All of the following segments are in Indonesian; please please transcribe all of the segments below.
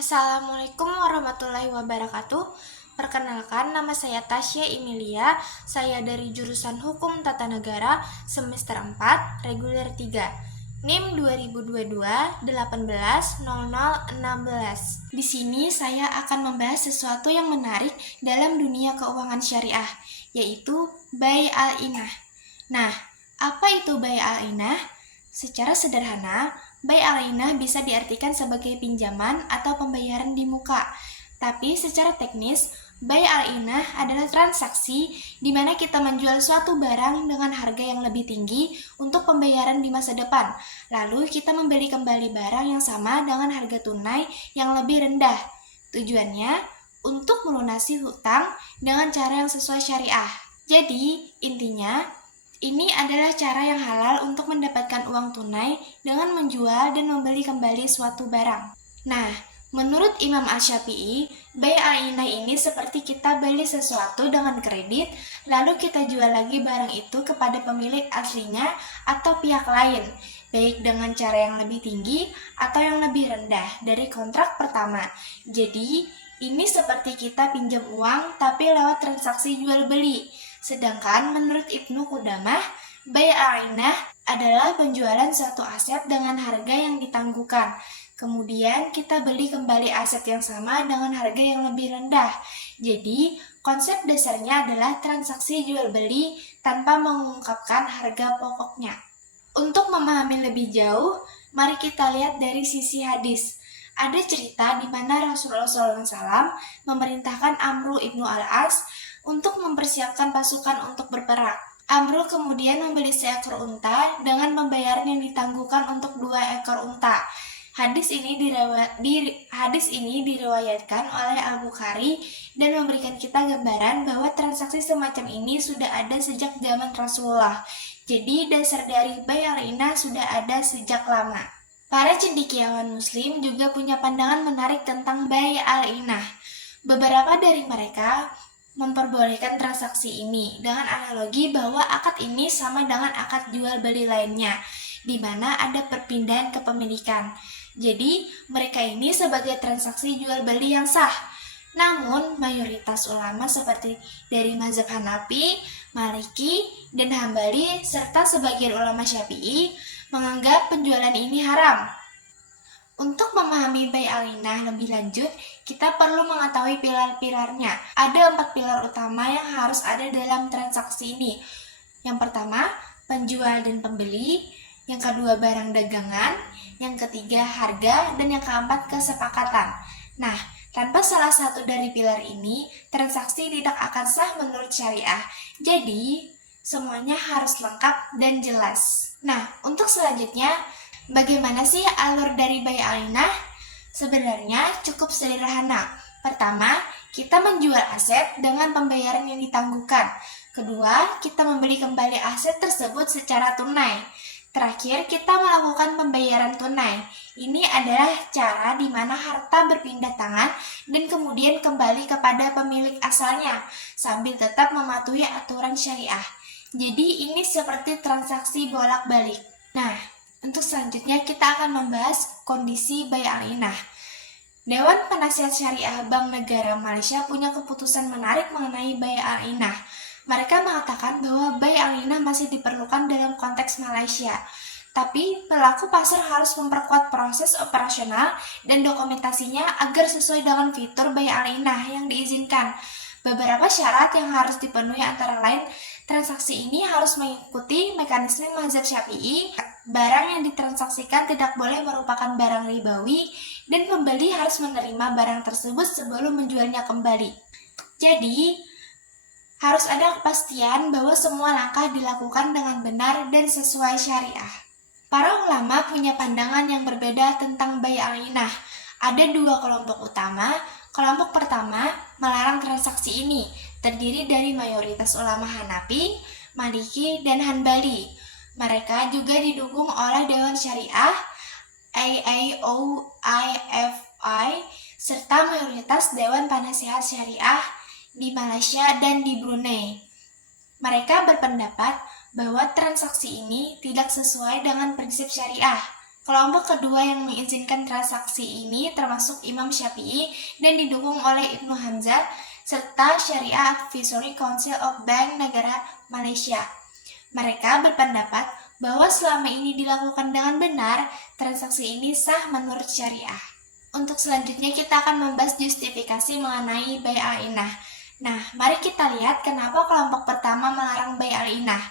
Assalamualaikum warahmatullahi wabarakatuh. Perkenalkan, nama saya Tasya Emilia. Saya dari jurusan Hukum Tata Negara semester 4, reguler 3. NIM 2022-18-00-16. Di sini saya akan membahas sesuatu yang menarik dalam dunia keuangan syariah, yaitu Bai Al-Inah. Nah, apa itu Bai Al-Inah? Secara sederhana, Bai Al-Inah bisa diartikan sebagai pinjaman atau pembayaran di muka. Tapi secara teknis, Bai Al-Inah adalah transaksi di mana kita menjual suatu barang dengan harga yang lebih tinggi untuk pembayaran di masa depan. Lalu kita membeli kembali barang yang sama dengan harga tunai yang lebih rendah. Tujuannya untuk melunasi hutang dengan cara yang sesuai syariah. Jadi, intinya ini adalah cara yang halal untuk mendapatkan uang tunai dengan menjual dan membeli kembali suatu barang. Nah, menurut Imam Asy-Syafi'i, Bai Al-Inah ini seperti kita beli sesuatu dengan kredit, lalu kita jual lagi barang itu kepada pemilik aslinya atau pihak lain, baik dengan cara yang lebih tinggi atau yang lebih rendah dari kontrak pertama. Jadi, ini seperti kita pinjam uang tapi lewat transaksi jual beli. Sedangkan menurut Ibnu Qudamah, Bai Al-Inah adalah penjualan suatu aset dengan harga yang ditangguhkan. Kemudian kita beli kembali aset yang sama dengan harga yang lebih rendah. Jadi, konsep dasarnya adalah transaksi jual beli tanpa mengungkapkan harga pokoknya. Untuk memahami lebih jauh, mari kita lihat dari sisi hadis. Ada cerita di mana Rasulullah SAW memerintahkan Amru ibnu Al-As untuk mempersiapkan pasukan untuk berperang. Amru kemudian membeli seekor unta dengan pembayaran yang ditangguhkan untuk 2 ekor unta. Hadis ini diriwayatkan oleh Al-Bukhari dan memberikan kita gambaran bahwa transaksi semacam ini sudah ada sejak zaman Rasulullah. Jadi dasar dari Bai Al-Inah sudah ada sejak lama. Para cendekiawan muslim juga punya pandangan menarik tentang Bai Al-Inah. Beberapa dari mereka memperbolehkan transaksi ini dengan analogi bahwa akad ini sama dengan akad jual beli lainnya, di mana ada perpindahan kepemilikan. Jadi, mereka ini sebagai transaksi jual beli yang sah. Namun, mayoritas ulama seperti dari mazhab Hanafi, Maliki, dan Hambali, serta sebagian ulama Syafi'i menganggap penjualan ini haram. Untuk memahami Bai Al-Inah lebih lanjut, kita perlu mengetahui pilar-pilarnya. Ada 4 pilar utama yang harus ada dalam transaksi ini. Yang pertama, penjual dan pembeli. Yang kedua, barang dagangan. Yang ketiga, harga. Dan yang keempat, kesepakatan. Nah, tanpa salah satu dari pilar ini, transaksi tidak akan sah menurut syariah. Jadi, semuanya harus lengkap dan jelas. Nah, untuk selanjutnya, bagaimana sih alur dari Bai Al-Inah? Sebenarnya cukup sederhana. Pertama, kita menjual aset dengan pembayaran yang ditangguhkan. Kedua, kita membeli kembali aset tersebut secara tunai. Terakhir, kita melakukan pembayaran tunai. Ini adalah cara di mana harta berpindah tangan dan kemudian kembali kepada pemilik asalnya, sambil tetap mematuhi aturan syariah. Jadi ini seperti transaksi bolak-balik. Nah, untuk selanjutnya kita akan membahas kondisi Bai Al-Inah. Dewan Penasihat Syariah Bank Negara Malaysia punya keputusan menarik mengenai Bai Al-Inah. Mereka mengatakan bahwa Bai Al-Inah masih diperlukan dalam konteks Malaysia. Tapi pelaku pasar harus memperkuat proses operasional dan dokumentasinya agar sesuai dengan fitur Bai Al-Inah yang diizinkan. Beberapa syarat yang harus dipenuhi antara lain, transaksi ini harus mengikuti mekanisme mazhab Syafi'i, barang yang ditransaksikan tidak boleh merupakan barang ribawi, dan pembeli harus menerima barang tersebut sebelum menjualnya kembali. Jadi, harus ada kepastian bahwa semua langkah dilakukan dengan benar dan sesuai syariah. Para ulama punya pandangan yang berbeda tentang Bai Al-Inah. Ada 2 kelompok utama. Kelompok pertama melarang transaksi ini, terdiri dari mayoritas ulama Hanafi, Maliki, dan Hanbali. Mereka juga didukung oleh Dewan Syariah, AAOIFI, serta mayoritas Dewan Penasihat Syariah di Malaysia dan di Brunei. Mereka berpendapat bahwa transaksi ini tidak sesuai dengan prinsip syariah. Kelompok kedua yang mengizinkan transaksi ini termasuk Imam Syafi'i dan didukung oleh Ibnu Hamzah serta Syariah Advisory Council of Bank Negara Malaysia. Mereka berpendapat bahwa selama ini dilakukan dengan benar, transaksi ini sah menurut syariah. Untuk selanjutnya kita akan membahas justifikasi mengenai bai al-inah. Nah, mari kita lihat kenapa kelompok pertama melarang bai al-inah.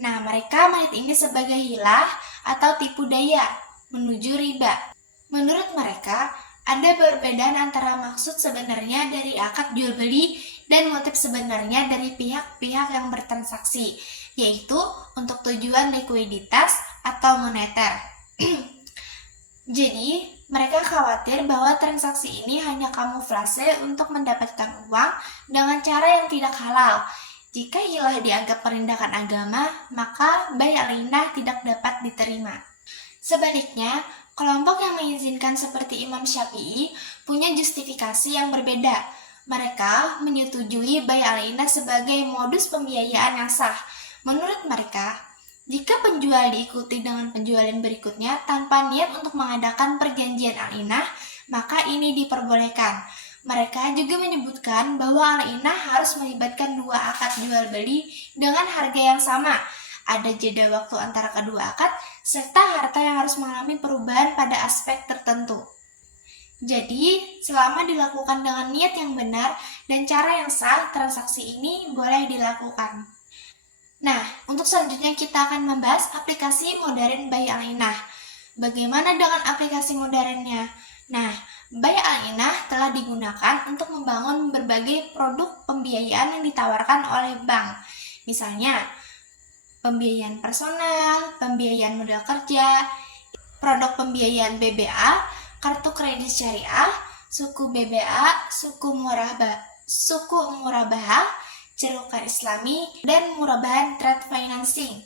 Nah, mereka melihat ini sebagai hilah atau tipu daya menuju riba. Menurut mereka, ada perbedaan antara maksud sebenarnya dari akad jual beli dan motif sebenarnya dari pihak-pihak yang bertransaksi, yaitu untuk tujuan likuiditas atau moneter. Jadi, mereka khawatir bahwa transaksi ini hanya kamuflase untuk mendapatkan uang dengan cara yang tidak halal. Jika hilah dianggap penindakan agama, maka bai al-inah tidak dapat diterima. Sebaliknya, kelompok yang mengizinkan seperti Imam Syafi'i punya justifikasi yang berbeda. Mereka menyetujui bai al-inah sebagai modus pembiayaan yang sah. Menurut mereka, jika penjual diikuti dengan penjualan berikutnya tanpa niat untuk mengadakan perjanjian al-inah, maka ini diperbolehkan. Mereka juga menyebutkan bahwa al-inah harus melibatkan dua akad jual beli dengan harga yang sama. Ada jeda waktu antara kedua akad, serta harta yang harus mengalami perubahan pada aspek tertentu. Jadi, selama dilakukan dengan niat yang benar dan cara yang sah, transaksi ini boleh dilakukan. Nah, untuk selanjutnya kita akan membahas aplikasi modern bai al-inah. Bagaimana dengan aplikasi modernnya? Nah, bai al-inah telah digunakan untuk membangun berbagai produk pembiayaan yang ditawarkan oleh bank. Misalnya, pembiayaan personal, pembiayaan modal kerja, produk pembiayaan BBA, kartu kredit syariah, suku BBA, suku murabahah, cerukan islami, dan murabahan trade financing.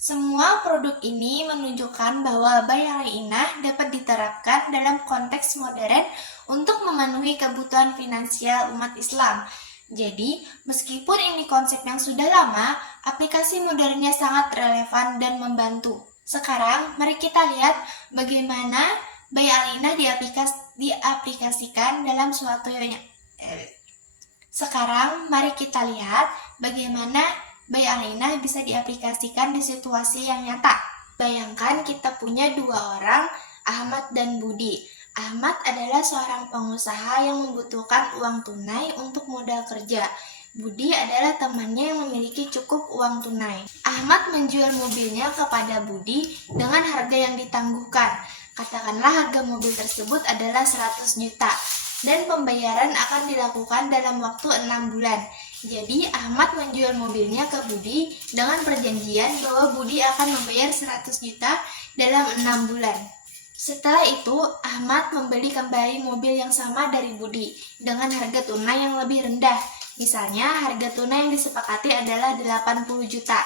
Semua produk ini menunjukkan bahwa bai al-inah dapat diterapkan dalam konteks modern untuk memenuhi kebutuhan finansial umat Islam. Jadi, meskipun ini konsep yang sudah lama, aplikasi modernnya sangat relevan dan membantu. Sekarang, mari kita lihat bagaimana bai al-inah diaplikasikan dalam suatu Sekarang, mari kita lihat bagaimana bai al-inah bisa diaplikasikan di situasi yang nyata. Bayangkan kita punya dua orang, Ahmad dan Budi. Ahmad adalah seorang pengusaha yang membutuhkan uang tunai untuk modal kerja. Budi adalah temannya yang memiliki cukup uang tunai. Ahmad menjual mobilnya kepada Budi dengan harga yang ditangguhkan. Katakanlah harga mobil tersebut adalah 100 juta dan pembayaran akan dilakukan dalam waktu 6 bulan. Jadi Ahmad menjual mobilnya ke Budi dengan perjanjian bahwa Budi akan membayar 100 juta dalam 6 bulan. Setelah itu, Ahmad membeli kembali mobil yang sama dari Budi dengan harga tunai yang lebih rendah. Misalnya, harga tunai yang disepakati adalah 80 juta.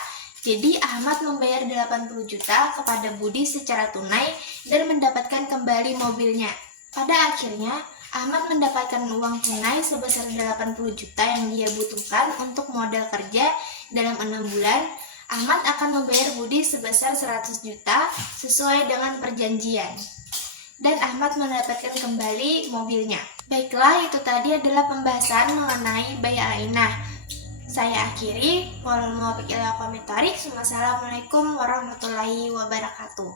Jadi, Ahmad membayar 80 juta kepada Budi secara tunai dan mendapatkan kembali mobilnya. Pada akhirnya, Ahmad mendapatkan uang tunai sebesar 80 juta yang dia butuhkan untuk modal kerja dalam 6 bulan. Ahmad akan membayar Budi sebesar 100 juta sesuai dengan perjanjian. Dan Ahmad mendapatkan kembali mobilnya. Baiklah, itu tadi adalah pembahasan mengenai bai al-inah. Saya akhiri. Wassalamualaikum warahmatullahi wabarakatuh.